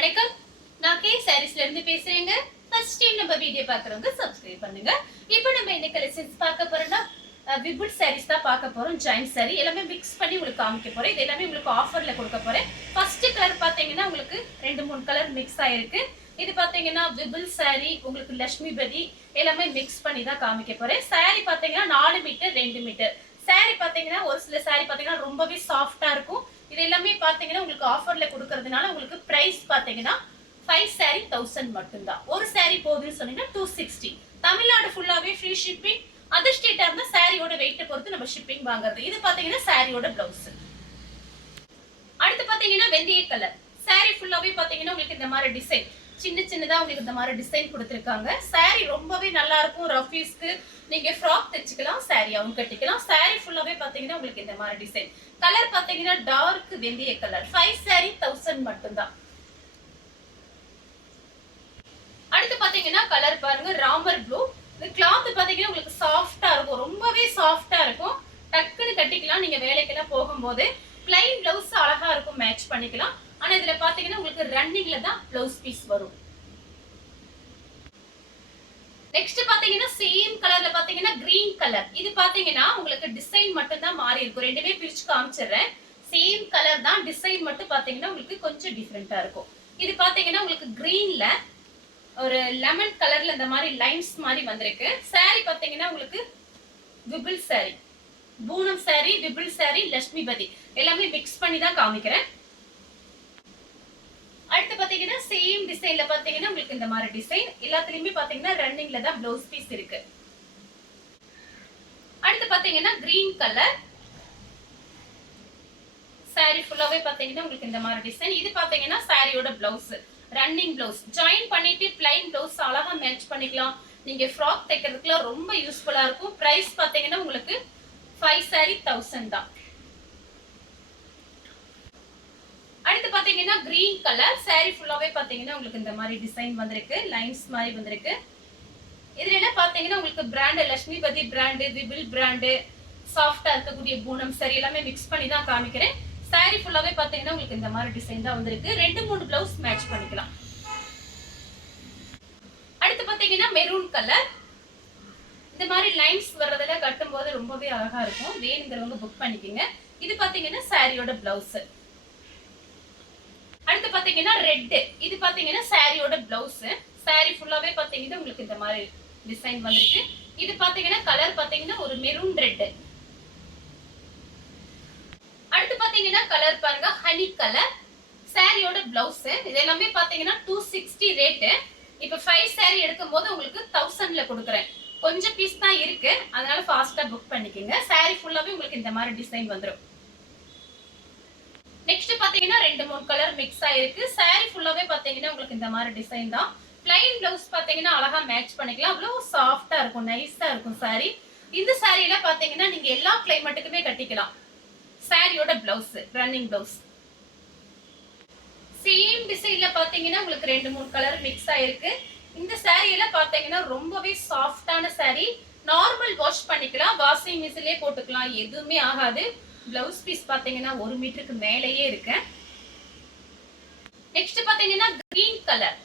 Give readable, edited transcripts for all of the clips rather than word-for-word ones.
வணக்கம், நான் கே சாரீஸ்ல இருந்து பேசுறேங்க. ஃபர்ஸ்ட் டைம் நம்ம வீடியோ பார்க்கறவங்க சப்ஸ்கிரைப் பண்ணுங்க. இப்போ நம்ம என்ன கலெக்ஷன்ஸ் பார்க்க போறோம்னா விபுட் சாரீஸ் தான் பார்க்க போறோம். ஜாயிண்ட் சாரி எல்லாமே மிக்ஸ் பண்ணி உங்களுக்கு காமிக்க போறேன். இது எல்லாமே உங்களுக்கு ஆஃபர்ல கொடுக்க போறேன். ஃபர்ஸ்ட் கலர் பாத்தீங்கன்னா உங்களுக்கு 2-3 கலர் மிக்ஸ் ஆயிருக்கு. இது பாத்தீங்கன்னா விபுல் சாரி, உங்களுக்கு லட்சுமிபதி எல்லாமே மிக்ஸ் பண்ணி தான் காமிக்க போறேன். சாரி பாத்தீங்கன்னா 4 மீட்டர் 2 மீட்டர். சாரி பாத்தீங்கன்னா ஒரு சில சாரி பாத்தீங்கன்னா ரொம்பவே சாஃப்டா இருக்கும். இது எல்லாமே பாத்தீங்கன்னா உங்களுக்கு ஆஃபர்ல கொடுக்கறதுனால உங்களுக்கு பிரைஸ் பாத்தீங்கன்னா 5 சாரி 1000 மட்டும்தான். ஒரு சாரி போகுதுன்னு சொன்னீங்கன்னா 260. தமிழ்நாடு ஃபுல்லாவே ஃப்ரீ ஷிப்பிங். அதர் ஸ்டேட்டா இருந்தா சாரியோட வெயிட் பொறுத்து நம்ம ஷிப்பிங் வாங்குறது. இது பாத்தீங்கன்னா சாரியோட பிளவுஸ். அடுத்து பாத்தீங்கன்னா வெந்தய கலர். சாரி ஃபுல்லாவே பாத்தீங்கன்னா உங்களுக்கு இந்த மாதிரி டிசைன் சின்ன சின்னதா உங்களுக்கு இந்த மாதிரி டிசைன் கொடுத்திருக்காங்க. சாரி ரொம்பவே நல்லா இருக்கும். ரஃபீஸ்க்கு நீங்க ஃப்ராக் தைச்சுக்கலாம், சாரியாவும் கட்டிக்கலாம். சாரி ஃபுல்லாவே பாத்தீங்கன்னா உங்களுக்கு இந்த மாதிரி டிசைன். கலர் பாத்தீங்கன்னா டார்க் வெந்தய கலர். 5 சாரி 1000 மட்டும்தான். அடுத்து பாத்தீங்கன்னா கலர் பாருங்க ராமர் ப்ளூ. இந்த கிளாத் பாத்தீங்கன்னா உங்களுக்கு சாஃப்டா இருக்கும், ரொம்பவே சாஃப்டா இருக்கும். டக்குன்னு கட்டிக்கலாம். நீங்க வேலைக்கெல்லாம் போகும்போது பிளைன் பிளவுஸ் அழகா இருக்கும், மேட்ச் பண்ணிக்கலாம். ஆனா இதுல பாத்தீங்கன்னா உங்களுக்கு ரன்னிங்ல தான் பிளவுஸ் பீஸ் வரும். நெக்ஸ்ட் பாத்தீங்கன்னா சேம் கலர்ல பாத்தீங்கன்னா கிரீன் கலர். இது பாத்தீங்கன்னா உங்களுக்கு டிசைன் மட்டும் தான் மாறி இருக்கும். ரெண்டுமே பிரிச்சு காமிச்சிடுறேன். சேம் கலர் தான், டிசைன் மட்டும் பாத்தீங்கன்னா உங்களுக்கு கொஞ்சம் டிஃபரெண்டா இருக்கும். இது பாத்தீங்கன்னா உங்களுக்கு கிரீன்ல ஒரு லெமன் கலர்ல இந்த மாதிரி லைன்ஸ் மாதிரி வந்திருக்கு. சாரி பாத்தீங்கன்னா உங்களுக்கு Vipul sorry, Poonam sorry, Vipul sorry, Lakshmipathi எல்லாமே மிக்ஸ் பண்ணி தான் காமிக்கிறேன். அடுத்து பாத்தீங்கன்னா சேம் டிசைன்ல பாத்தீங்கன்னா உங்களுக்கு இந்த மாதிரி டிசைன் எல்லாத்துலயுமே பாத்தீங்கன்னா ரன்னிங்ல தான் ப்ளவுஸ் பீஸ் இருக்கு. அடுத்து பாத்தீங்கன்னா கிரீன் கலர். சாரி ஃபுல்லாவே பாத்தீங்கன்னா உங்களுக்கு இந்த மாதிரி டிசைன். இது பாத்தீங்கன்னா சாரியோட பிளவுஸ், ரன்னிங் பிளவுஸ். ஜாயின் பண்ணிட்டு பிளைன் பிளவுஸ் அழகா மேட்ச் பண்ணிக்கலாம். நீங்க ஃப்ராக் தைக்கிறதுக்குலாம் ரொம்ப யூஸ்ஃபுல்லா இருக்கும். பிரைஸ் பாத்தீங்கன்னா உங்களுக்கு 5 சாரி 1000 தான். அடுத்து பாத்தீங்கன்னா கிரீன் கலர். சாரி ஃபுல்லாவே பாத்தீங்கன்னா உங்களுக்கு இந்த மாதிரி டிசைன் வந்திருக்கு, லைன்ஸ் மாதிரி வந்திருக்கு. இதுல எல்லாம் பாத்தீங்கன்னா உங்களுக்கு brand Lakshmipathi brand, Vipul brand, சாஃப்டா இருக்கக்கூடிய பூனம் சாரி எல்லாமே மிக்ஸ் பண்ணி தான் காமிக்கிறேன். சாரி ஃபுல்லாவே பாத்தீங்கன்னா உங்களுக்கு இந்த மாதிரி டிசைன் தான் வந்திருக்கு. 2-3 பிளவுஸ் மேட்ச் பண்ணிக்கலாம். அடுத்து பாத்தீங்கன்னா மெரூன் கலர். இந்த மாதிரி லைன்ஸ் வர்றதுல கட்டும்போது ரொம்பவே அழகா இருக்கும். வேணுங்கிறவங்க புக் பண்ணிக்கோங்க. இது பாத்தீங்கன்னா சாரியோட பிளவுஸ். அடுத்து பாத்தீங்கன்னா ரெட். இது பாத்தீங்கன்னா சாரியோட பிளவுஸ். சாரி ஃபுல்லாவே பாத்தீங்கன்னா உங்களுக்கு இந்த மாதிரி டிசைன் வந்திருக்கு. இது பாத்தீங்கன்னா கலர் பாத்தீங்கன்னா ஒரு மெரூன் ரெட். அடுத்து பாத்தீங்கன்னா கலர் பாருங்க ஹனி கலர். சாரியோட பிளவுஸ். இது எல்லாமே பாத்தீங்கன்னா 260 ரேட். இப்ப 5 சாரி எடுக்கும்போது உங்களுக்கு 1000ல கொடுக்குறேன். கொஞ்சம் பீஸ் தான் இருக்கு, அதனால ஃபாஸ்டா புக் பண்ணிக்கோங்க. சாரி ஃபுல்லாவே உங்களுக்கு இந்த மாதிரி டிசைன் வந்துரும். நெக்ஸ்ட் பாத்தீங்கன்னா 2-3 கலர் மிக்ஸ் ஆயிருக்கு. சாரி ஃபுல்லாவே பாத்தீங்கன்னா உங்களுக்கு இந்த மாதிரி டிசைன் தான். பிளைன் பிளவுஸ் பாத்தீங்கன்னா அழகா மேட்ச் பண்ணிக்கலாம். அவ்வளவு சாஃப்டா இருக்கும், நைஸா இருக்கும் சாரி. இந்த சாரியில பாத்தீங்கன்னா நீங்க எல்லா கிளைமேட்டுக்குமே கட்டிக்கலாம். சாரியோட பிளவுஸ் ரன்னிங் பிளவுஸ். சேம் டிசைன்ல பாத்தீங்கன்னா உங்களுக்கு 2-3 கலர் மிக்ஸ் ஆயிருக்கு. இந்த சாரியில பாத்தீங்கன்னா ரொம்பவே சாஃப்டான சாரி. நார்மல் வாஷ் பண்ணிக்கலாம், வாஷிங் மிஷின்லயே போட்டுக்கலாம், எதுவுமே ஆகாது. பிளவுஸ் பீஸ் பாத்தீங்கன்னா 1 மீட்டருக்கு மேலேயே இருக்கு. நெக்ஸ்ட் பாத்தீங்கன்னா கிரீன் கலர்.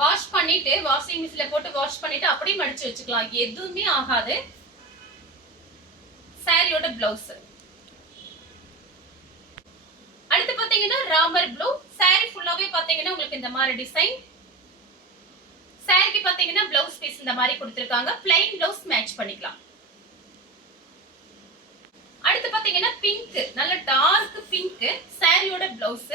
வாஷ் பண்ணிட்டு வாஷிங் மிஷின்ல போட்டு வாஷ் பண்ணிட்டு அப்படியே மடிச்சு வச்சுக்கலாம், எதுவுமே ஆகாது. சாரியோட பிளவுஸ். அடுத்து பாத்தீங்கன்னா ராமர் ப்ளூ. சாரி ஃபுல்லாவே பாத்தீங்கன்னா உங்களுக்கு இந்த மாதிரி டிசைன். சாரிக்கு பாத்தீங்கன்னா பிளவுஸ் பீஸ் இந்த மாதிரி கொடுத்திருக்காங்க. பிளைன் பிளவுஸ் மேட்ச் பண்ணிக்கலாம். அடுத்து பாத்தீங்கன்னா பிங்க், நல்ல டார்க் பிங்க். சாரியோட பிளவுஸ்.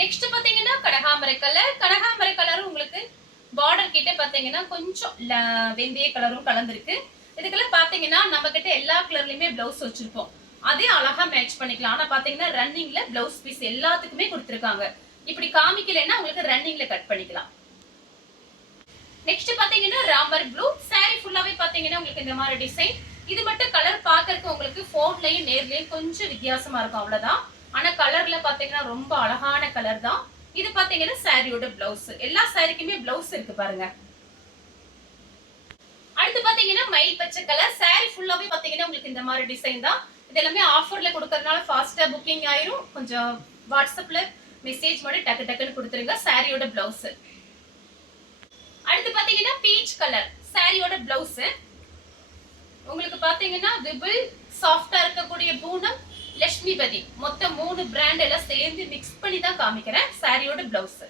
நெக்ஸ்ட் பாத்தீங்கன்னா கனகாம்பர கலர். கனகாம்பர கலரும் உங்களுக்கு பார்டர் கிட்ட பாத்தீங்கன்னா கொஞ்சம் வெந்தய கலரும் கலந்துருக்கு. இதுக்கெல்லாம் பாத்தீங்கன்னா நம்ம கிட்ட எல்லா கலர்லயுமே பிளவுஸ் வச்சிருப்போம், அதே அழகா மேட்ச் பண்ணிக்கலாம். ஆனா பாத்தீங்கன்னா ரன்னிங்ல பிளவுஸ் பீஸ் எல்லாத்துக்குமே கொடுத்திருக்காங்க. இப்படி காமிக்கலைன்னா உங்களுக்கு ரன்னிங்ல கட் பண்ணிக்கலாம். நெக்ஸ்ட் பாத்தீங்கன்னா ராமர் ப்ளூ. சாரி ஃபுல்லாவே பாத்தீங்கன்னா உங்களுக்கு இந்த மாதிரி டிசைன். இது மட்டும் கலர் பாக்கறதுக்கு உங்களுக்கு போன்லயும் நேர்லயும் கொஞ்சம் வித்தியாசமா இருக்கும், அவ்வளவுதான். ஆனா கலர்ல பாத்தீங்கன்னா ரொம்ப அழகான கலர் தான். இது பாத்தீங்கன்னா சாரியோட பிளவுஸ். எல்லா சாரிக்குமே பிளவுஸ் இருக்கு பாருங்க. அடுத்து அடுத்து பாத்தீங்கன்னா மயில் பச்சை கலர் saree ஃபுல்லாவே பாத்தீங்கன்னா உங்களுக்கு இந்த மாதிரி டிசைன் தான். இது எல்லாமே ஆஃபர்ல கொடுக்கறதுனால ஃபாஸ்டா புக்கிங் ஆயிரும். கொஞ்சம் வாட்ஸ்அப்ல மெசேஜ் பண்ணி டக்கு டக்குன்னு கொடுத்துருங்க. சாரியோட பிளவுஸ். அடுத்து பாத்தீங்கன்னா பீச் கலர் சாரியோட பிளவுஸ். உங்களுக்கு பாத்தீங்கன்னா விபிள் சாஃப்டா இருக்கக்கூடிய பூனம் லட்சுமிபதி மொத்தம் 3 பிராண்ட் எல்லாம் சேர்ந்து மிக்ஸ் பண்ணி தான் காமிக்கிறேன். சாரியோட பிளவுஸ்.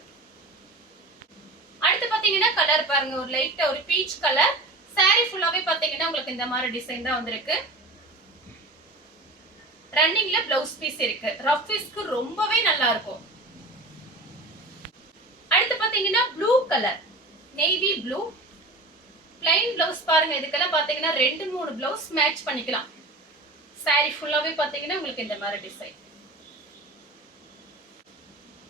அடுத்து பாத்தீங்கன்னா கலர் பாருங்க, ஒரு லைட்டா ஒரு பீச் கலர். சாரி ஃபுல்லாவே பாத்தீங்கன்னா உங்களுக்கு இந்த மாதிரி டிசைன் தான் வந்திருக்கு. ரன்னிங்ல பிளவுஸ் பீஸ் இருக்கு. ரஃப் பீஸ்க்கு ரொம்பவே நல்லா இருக்கும். அடுத்து பாத்தீங்கன்னா blue colour navy blue plain blouse பாருங்க. இதுக்கெல்லாம் பாத்தீங்கன்னா 2-3 பிளவுஸ் மேட்ச் பண்ணிக்கலாம். சாரி ஃபுல்லாவே பாத்தீங்கன்னா உங்களுக்கு இந்த மாதிரி டிசைன்.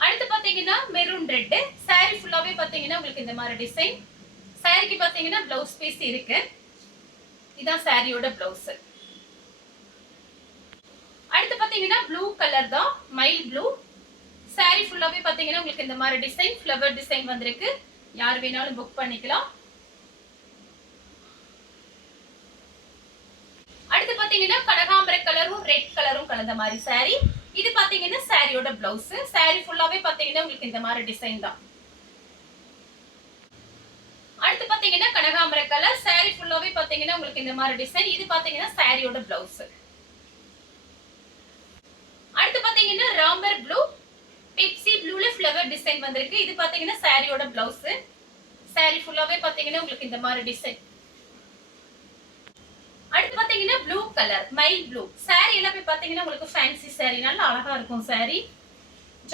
அடுத்து பாத்தீங்கன்னா மெரூன் ரெட் சாரி ஃபுல்லாவே பாத்தீங்கன்னா உங்களுக்கு இந்த மாதிரி டிசைன். சாரிக்கு பாத்தீங்கன்னா பிளவுஸ் பீஸ் இருக்கு. இதான் சாரியோட பிளவுஸ். அடுத்து பாத்தீங்கன்னா ப்ளூ கலர் தான், மயில் ப்ளூ. சாரி ஃபுல்லாவே பாத்தீங்கன்னா உங்களுக்கு இந்த மாதிரி டிசைன், ஃப்ளவர் டிசைன் வந்திருக்கு. யார் வேணாலும் புக் பண்ணிக்கலாம். அடுத்து பாத்தீங்கன்னா கனகாம்பர கலரும் ரெட் கலரும் கலந்த மாதிரி சாரி. இது பாத்தீங்கன்னா சாரியோட பிளவுஸ். சாரி ஃபுல்லாவே பாத்தீங்கன்னா உங்களுக்கு இந்த மாதிரி டிசைன் தான். அடுத்து பாத்தீங்கன்னா கனகாம்பர கலர் சாரி ஃபுல்லாவே பாத்தீங்கன்னா உங்களுக்கு இந்த மாதிரி டிசைன். இது பாத்தீங்கன்னா சாரியோட பிளவுஸ். அடுத்து பாத்தீங்கன்னா ராம்பர் ப்ளூ பெப்சி ப்ளூல ஃப்ளவர் டிசைன் வந்திருக்கு. இது பாத்தீங்கன்னா சாரியோட பிளவுஸ். சாரி ஃபுல்லாவே பாத்தீங்கன்னா உங்களுக்கு இந்த மாதிரி டிசைன். அடுத்து பாத்தீங்கன்னா ப்ளூ கலர் மயில் ப்ளூ சாரி எல்லாமே பாத்தீங்கன்னா உங்களுக்கு ஃபேன்சி சாரி, நல்லா அழகா இருக்கும். சாரி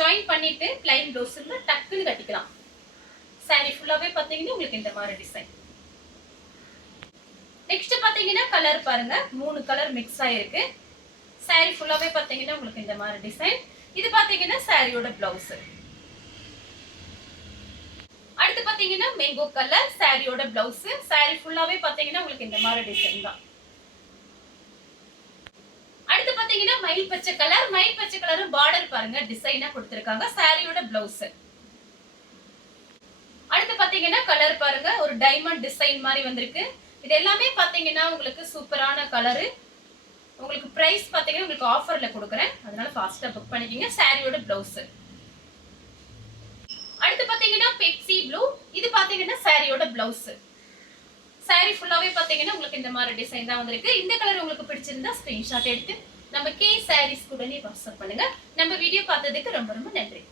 ஜாயின் பண்ணிட்டு ப்ளைன் ப்ளவுஸ் டக்குன்னு கட்டிக்கலாம். சாரி ஃபுல்லாவே பாத்தீங்கன்னா உங்களுக்கு இந்த மாதிரி டிசைன். நெக்ஸ்ட் பாத்தீங்கன்னா கலர் பாருங்க, 3 கலர் மிக்ஸ் ஆயிருக்கு. சாரி ஃபுல்லாவே பாத்தீங்கன்னா உங்களுக்கு இந்த மாதிரி டிசைன். இது பாத்தீங்கன்னா சாரியோட பிளவுஸ். அடுத்து பாத்தீங்கன்னா மேங்கோ கலர் சாரியோட பிளவுஸ். சாரி ஃபுல்லாவே பாத்தீங்கன்னா உங்களுக்கு இந்த மாதிரி டிசைன் தான். அடுத்து பாத்தீங்கன்னா மயில் பச்சை கலர். மயில் பச்சை கலரும் பார்டர் பாருங்க டிசைனா கொடுத்திருக்காங்க. சாரியோட பிளவுஸ். அடுத்து பாத்தீங்கன்னா கலர் பாருங்க, ஒரு டைமண்ட் டிசைன் மாதிரி வந்திருக்கு. இது எல்லாமே பாத்தீங்கன்னா உங்களுக்கு சூப்பரான கலரு. உங்களுக்கு பிரைஸ் பாத்தீங்கன்னா உங்களுக்கு ஆஃபர்ல கொடுக்குறேன், அதனால ஃபாஸ்டா புக் பண்ணிக்கங்க. சாரியோட பிளவுஸ். அடுத்து பாத்தீங்கன்னா பெப்சி ப்ளூ. இது பாத்தீங்கன்னா சாரியோட பிளவுஸ். சாரி ஃபுல்லாவே பாத்தீங்கன்னா உங்களுக்கு இந்த மாதிரி டிசைன் தான் வந்திருக்கு. இந்த கலர் உங்களுக்கு பிடிச்சிருந்தா ஸ்கிரீன்ஷாட் எடுத்து நம்ம கே சாரீஸ் கூட வாட்ஸ்அப் பண்ணுங்க. நம்ம வீடியோ பார்த்ததுக்கு ரொம்ப ரொம்ப நன்றி.